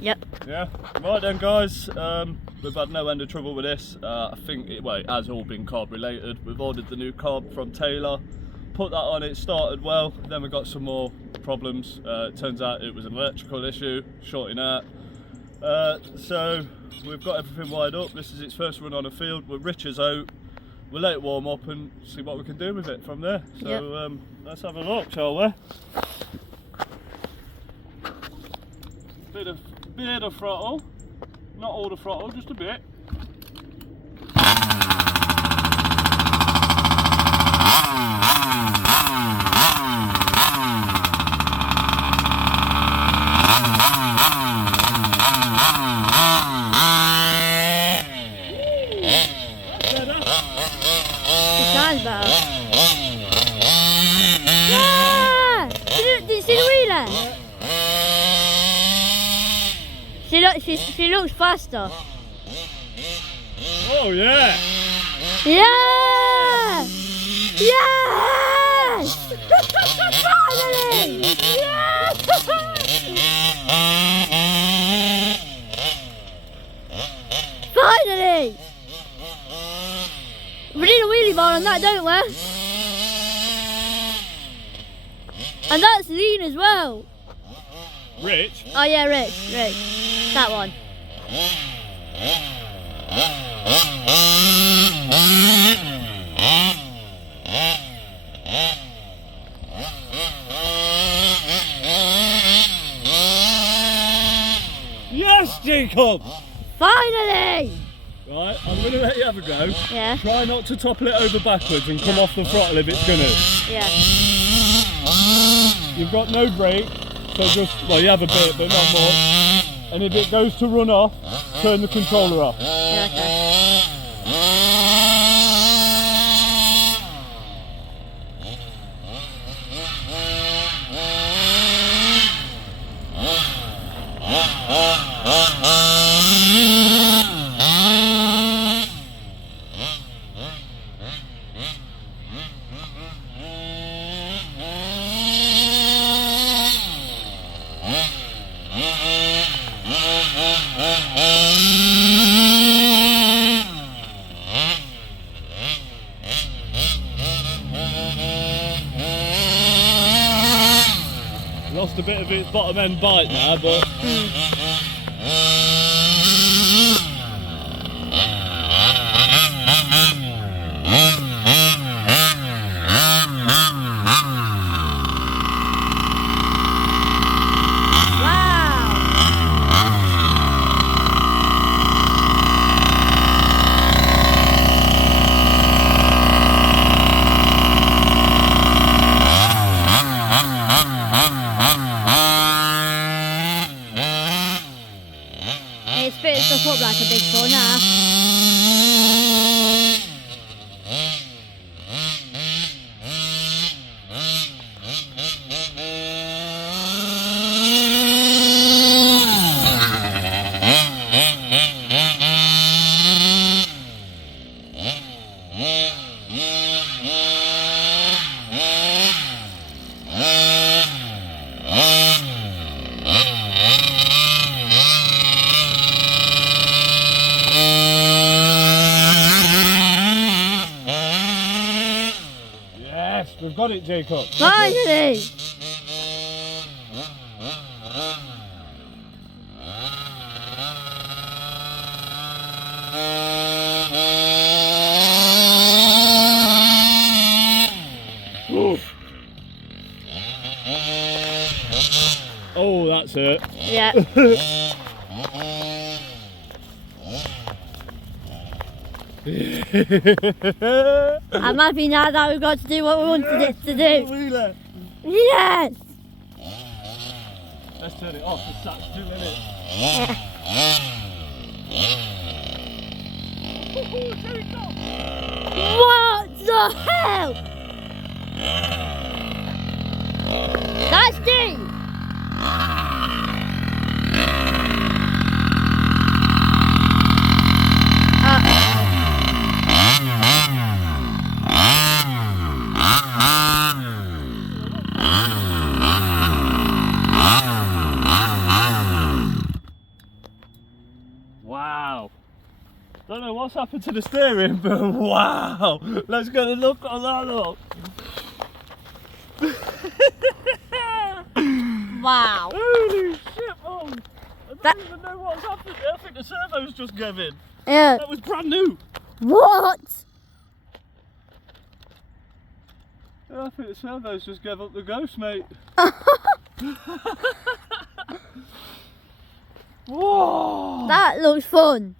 Yep. Yeah. Right then, guys. We've had no end of trouble with this. I think it has all been carb related. We've ordered the new carb from Taylor, put that on. It started well. Then we got some more problems. It turns out it was an electrical issue, shorting out. So we've got everything wired up. This is its first run on the field. We're Richard's out. We'll let it warm up and see what we can do with it from there. So yep. Let's have a look, shall we? Bit of throttle, not all the throttle, just a bit. It sounds better. Yeah! Did you see the wheeler? She looks faster. Oh yeah! Yeah! Yes! Finally! Yes! Finally! We need a wheelie bar on that, don't we? And that's lean as well. Rich? Oh yeah, Rich. That one. Yes, Jacob! Finally! Right, I'm going to let you have a go. Yeah. Try not to topple it over backwards and come off the throttle if it's going to. Yeah. You've got no brake, so just, well, you have a bit, but not much. And if it goes to run off, turn the controller off. Yeah, okay. Lost a bit of its bottom end bite now, but... It spits stuff up like a big four now. Yes, we've got it, Jacob. Finally! Oof. Oh, that's it. Yeah. I'm happy now that we've got to do what we wanted it to do. Yes! Let's turn it off, it's that 2 minutes. What the hell? That's deep! Wow. Don't know what's happened to the steering, but wow. Let's get a look at that look. Wow. Holy shit, Mum. I don't even know what's happened there. I think the servo's just gave in. Yeah. That was brand new. What? Yeah, I think the servo's just gave up the ghost, mate. Whoa! That looks fun.